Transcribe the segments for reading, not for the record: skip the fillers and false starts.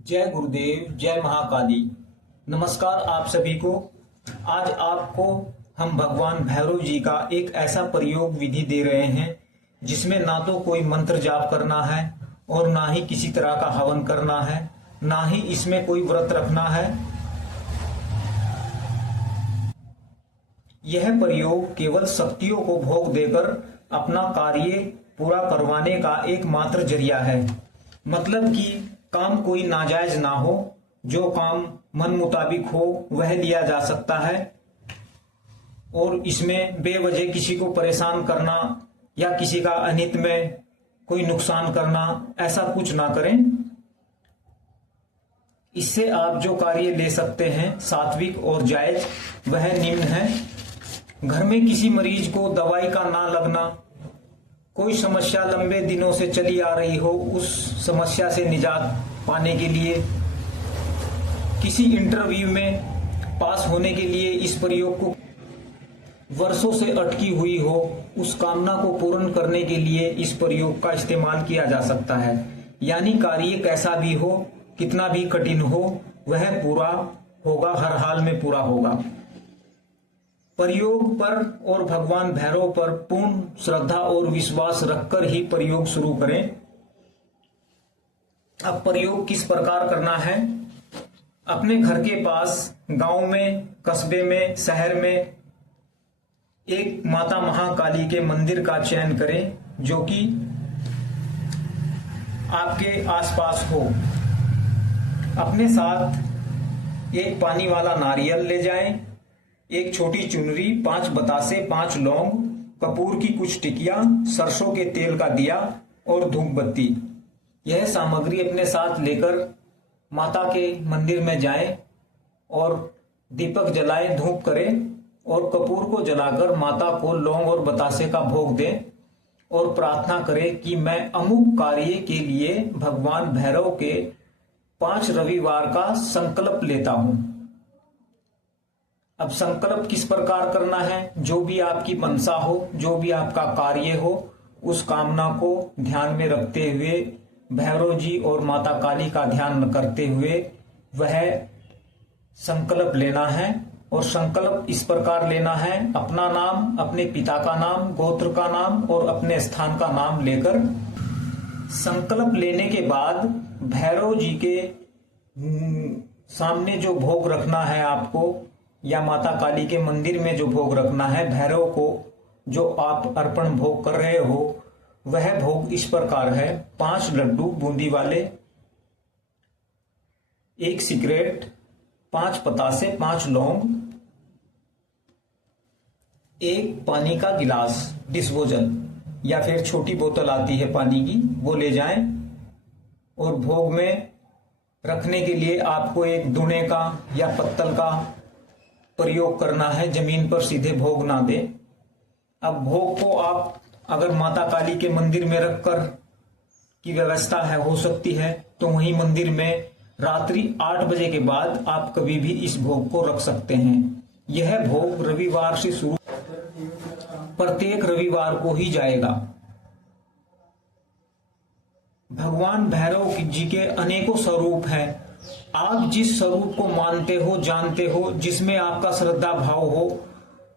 जय गुरुदेव, जय महाकाली। नमस्कार आप सभी को। आज आपको हम भगवान भैरव जी का एक ऐसा प्रयोग विधि दे रहे हैं जिसमें ना तो कोई मंत्र जाप करना है और ना ही किसी तरह का हवन करना है, ना ही इसमें कोई व्रत रखना है। यह प्रयोग केवल शक्तियों को भोग देकर अपना कार्य पूरा करवाने का एकमात्र जरिया है। मतलब कि काम कोई नाजायज ना हो, जो काम मन मुताबिक हो वह लिया जा सकता है और इसमें बेवजह किसी को परेशान करना या किसी का अनित में कोई नुकसान करना, ऐसा कुछ ना करें। इससे आप जो कार्य ले सकते हैं सात्विक और जायज, वह निम्न है। घर में किसी मरीज को दवाई का ना लगना, कोई समस्या लंबे दिनों से चली आ रही हो, उस समस्या से निजात पाने के लिए, किसी इंटरव्यू में पास होने के लिए इस प्रयोग को, वर्षों से अटकी हुई हो उस कामना को पूर्ण करने के लिए इस प्रयोग का इस्तेमाल किया जा सकता है। यानी कार्य कैसा भी हो, कितना भी कठिन हो, वह पूरा होगा, हर हाल में पूरा होगा। प्रयोग पर और भगवान भैरव पर पूर्ण श्रद्धा और विश्वास रखकर ही प्रयोग शुरू करें। अब प्रयोग किस प्रकार करना है? अपने घर के पास, गांव में, कस्बे में, शहर में एक माता महाकाली के मंदिर का चयन करें जो कि आपके आसपास हो। अपने साथ एक पानी वाला नारियल ले जाएं, एक छोटी चुनरी, 5 बतासे, 5 लौंग, कपूर की कुछ टिकिया, सरसों के तेल का दिया और धूप बत्ती। यह सामग्री अपने साथ लेकर माता के मंदिर में जाएं और दीपक जलाएं, धूप करें और कपूर को जलाकर माता को लौंग और बतासे का भोग दें और प्रार्थना करें कि मैं अमुक कार्य के लिए भगवान भैरव के 5 रविवार का संकल्प लेता हूं। अब संकल्प किस प्रकार करना है? जो भी आपकी मनसा हो, जो भी आपका कार्य हो, उस कामना को ध्यान में रखते हुए, भैरव जी और माता काली का ध्यान करते हुए वह संकल्प लेना है। और संकल्प इस प्रकार लेना है, अपना नाम, अपने पिता का नाम, गोत्र का नाम और अपने स्थान का नाम लेकर संकल्प लेने के बाद भैरव जी के सामने जो भोग रखना है आपको, या माता काली के मंदिर में जो भोग रखना है, भैरव को जो आप अर्पण भोग कर रहे हो, वह भोग इस प्रकार है। 5 लड्डू बूंदी वाले, 1 सिगरेट, 5 पतासे, 5 लौंग, 1 पानी का गिलास, डिस्पोजल या फिर छोटी बोतल आती है पानी की, वो ले जाएं। और भोग में रखने के लिए आपको एक दुने का या पत्तल का प्रयोग करना है, जमीन पर सीधे भोग ना दे। अब भोग को आप अगर माता काली के मंदिर में रखकर की व्यवस्था है, हो सकती है, तो वहीं मंदिर में रात्रि 8 बजे के बाद आप कभी भी इस भोग को रख सकते हैं। यह भोग रविवार से शुरू, प्रत्येक रविवार को ही जाएगा। भगवान भैरव जी के अनेकों स्वरूप हैं। आप जिस स्वरूप को मानते हो, जानते हो, जिसमें आपका श्रद्धा भाव हो,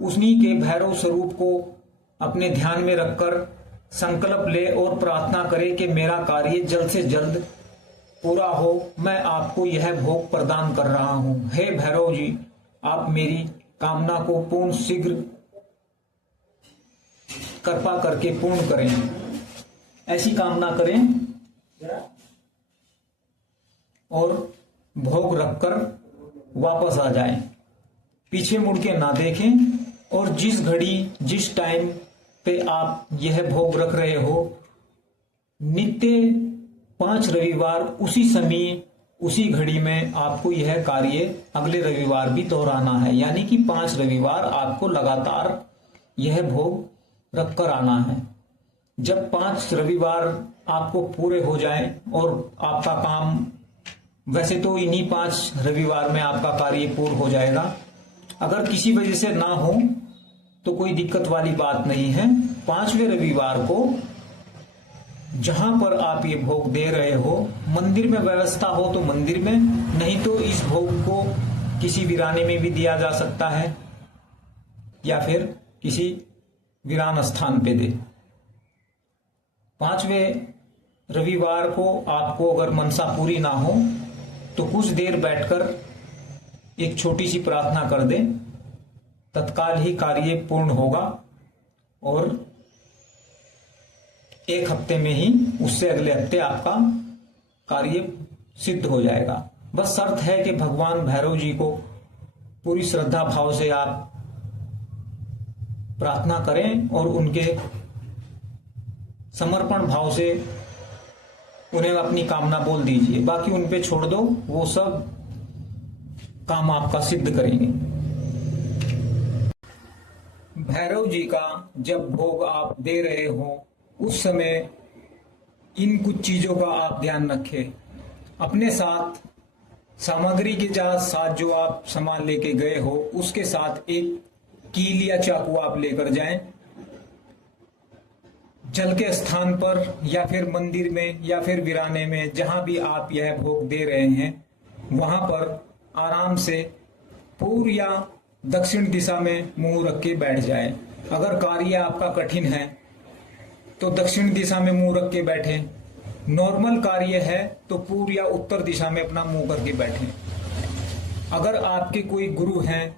उन्हीं के भैरव स्वरूप को अपने ध्यान में रखकर संकल्प ले और प्रार्थना करे कि मेरा कार्य जल्द से जल्द पूरा हो, मैं आपको यह भोग प्रदान कर रहा हूं। हे भैरव जी, आप मेरी कामना को पूर्ण शीघ्र कृपा करके पूर्ण करें। ऐसी कामना करें और भोग रखकर वापस आ जाएं, पीछे मुड़ के ना देखें। और जिस घड़ी, जिस टाइम पे आप यह भोग रख रहे हो, नित्य 5 रविवार उसी समय, उसी घड़ी में आपको यह कार्य अगले रविवार भी दोहराना है। यानी कि 5 रविवार आपको लगातार यह भोग रखकर आना है। जब 5 रविवार आपको पूरे हो जाएं और आपका काम, वैसे तो इन्हीं 5 रविवार में आपका कार्य पूर्ण हो जाएगा। अगर किसी वजह से ना हो तो कोई दिक्कत वाली बात नहीं है। 5वें रविवार को जहां पर आप ये भोग दे रहे हो, मंदिर में व्यवस्था हो तो मंदिर में, नहीं तो इस भोग को किसी वीराने में भी दिया जा सकता है या फिर किसी वीरान स्थान पे दे। 5वें रविवार को आपको अगर मनसा पूरी ना हो तो कुछ देर बैठकर एक छोटी सी प्रार्थना कर दें, तत्काल ही कार्य पूर्ण होगा और 1 हफ्ते में ही, उससे अगले हफ्ते आपका कार्य सिद्ध हो जाएगा। बस शर्त है कि भगवान भैरव जी को पूरी श्रद्धा भाव से आप प्रार्थना करें और उनके समर्पण भाव से उन्हें अपनी कामना बोल दीजिए। बाकी उन पे छोड़ दो, वो सब काम आपका सिद्ध करेंगे। भैरव जी का जब भोग आप दे रहे हो उस समय इन कुछ चीजों का आप ध्यान रखें। अपने साथ सामग्री के साथ जो आप सामान लेके गए हो उसके साथ एक कील या चाकू आप लेकर जाएं। जल के स्थान पर या फिर मंदिर में या फिर वीराने में, जहां भी आप यह भोग दे रहे हैं, वहां पर आराम से पूर्व या दक्षिण दिशा में मुंह रख के बैठ जाएं। अगर कार्य आपका कठिन है तो दक्षिण दिशा में मुंह रख के बैठें। नॉर्मल कार्य है तो पूर्व या उत्तर दिशा में अपना मुंह करके बैठें। अगर आपके कोई गुरु हैं,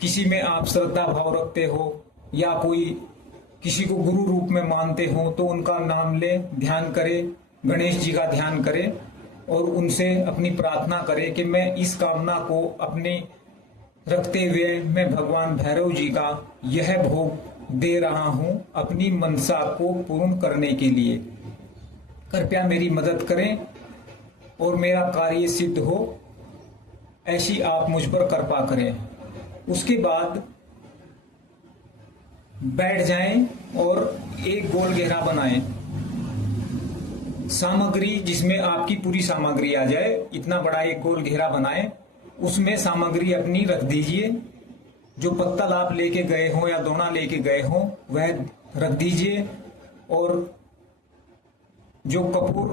किसी में आप श्रद्धा भाव रखते हो या कोई किसी को गुरु रूप में मानते हो तो उनका नाम ले, ध्यान करें, गणेश जी का ध्यान करें और उनसे अपनी प्रार्थना करें कि मैं इस कामना को अपने रखते हुए मैं भगवान भैरव जी का यह भोग दे रहा हूं अपनी मनसा को पूर्ण करने के लिए। कृपया मेरी मदद करें और मेरा कार्य सिद्ध हो, ऐसी आप मुझ पर कृपा करें। उसके बाद बैठ जाएं और एक गोल घेरा बनाएं। सामग्री जिसमें आपकी पूरी सामग्री आ जाए, इतना बड़ा एक गोल घेरा बनाएं। उसमें सामग्री अपनी रख दीजिए। जो पत्तल आप लेके गए हो या दोना लेके गए हो वह रख दीजिए और जो कपूर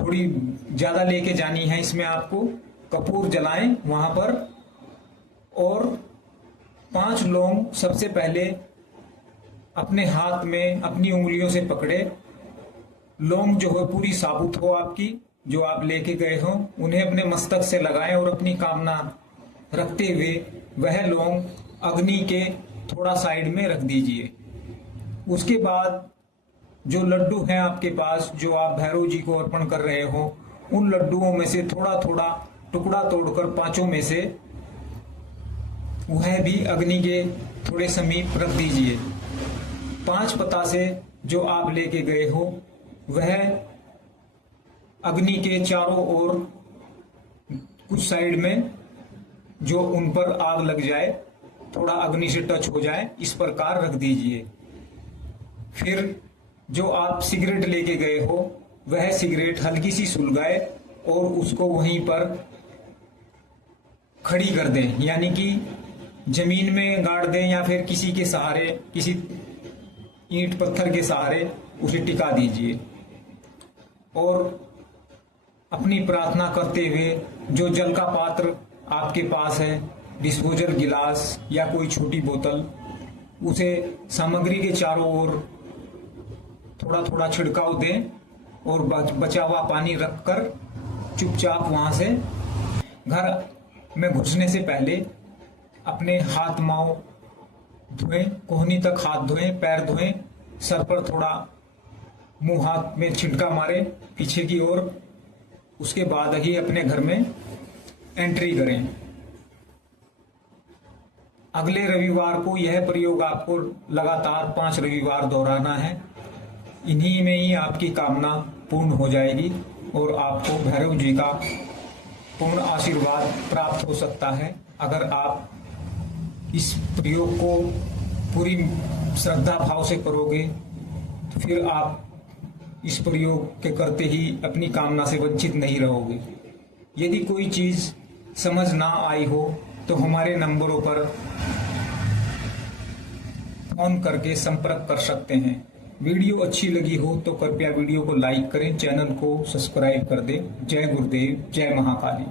थोड़ी ज्यादा लेके जानी है, इसमें आपको कपूर जलाएं वहां पर। और 5 लौंग सबसे पहले अपने हाथ में अपनी उंगलियों से पकड़े। लौंग जो है पूरी साबुत हो आपकी, जो आप लेके गए हो, उन्हें अपने मस्तक से लगाएं और अपनी कामना रखते हुए वह लौंग अग्नि के थोड़ा साइड में रख दीजिए। उसके बाद जो लड्डू हैं आपके पास, जो आप भैरव जी को अर्पण कर रहे हो, उन लड्डुओं में से थोड़ा थोड़ा टुकड़ा तोड़कर 5 में से वह भी अग्नि के थोड़े समीप रख दीजिए। 5 पतासे जो आप लेके गए हो वह अग्नि के चारों ओर कुछ साइड में जो उन पर आग लग जाए, थोड़ा अग्नि से टच हो जाए, इस प्रकार रख दीजिए। फिर जो आप सिगरेट लेके गए हो वह सिगरेट हल्की सी सुलगाए और उसको वहीं पर खड़ी कर दें, यानी कि जमीन में गाड़ दें या फिर किसी के सहारे, किसी ईंट पत्थर के सहारे उसे टिका दीजिए। और अपनी प्रार्थना करते हुए जो जल का पात्र आपके पास है, डिस्पोजल गिलास या कोई छोटी बोतल, उसे सामग्री के चारों ओर थोड़ा थोड़ा छिड़काव दें और बचा हुआ पानी रखकर चुपचाप वहां से घर में घुसने से पहले अपने हाथ पांव धोएं, कोहनी तक हाथ धोएं, पैर धोएं, सर पर थोड़ा मुंह हाथ में छिटका मारें पीछे की ओर। उसके बाद ही अपने घर में एंट्री करें। अगले रविवार को यह प्रयोग आपको लगातार 5 रविवार दोहराना है। इन्हीं में ही आपकी कामना पूर्ण हो जाएगी और आपको भैरव जी का पूर्ण आशीर्वाद प्राप्त हो सकता है। अगर आप इस प्रयोग को पूरी श्रद्धा भाव से करोगे तो फिर आप इस प्रयोग के करते ही अपनी कामना से वंचित नहीं रहोगे। यदि कोई चीज समझ ना आई हो तो हमारे नंबरों पर फोन करके संपर्क कर सकते हैं। वीडियो अच्छी लगी हो तो कृपया वीडियो को लाइक करें, चैनल को सब्सक्राइब कर दें। जय गुरुदेव, जय महाकाली।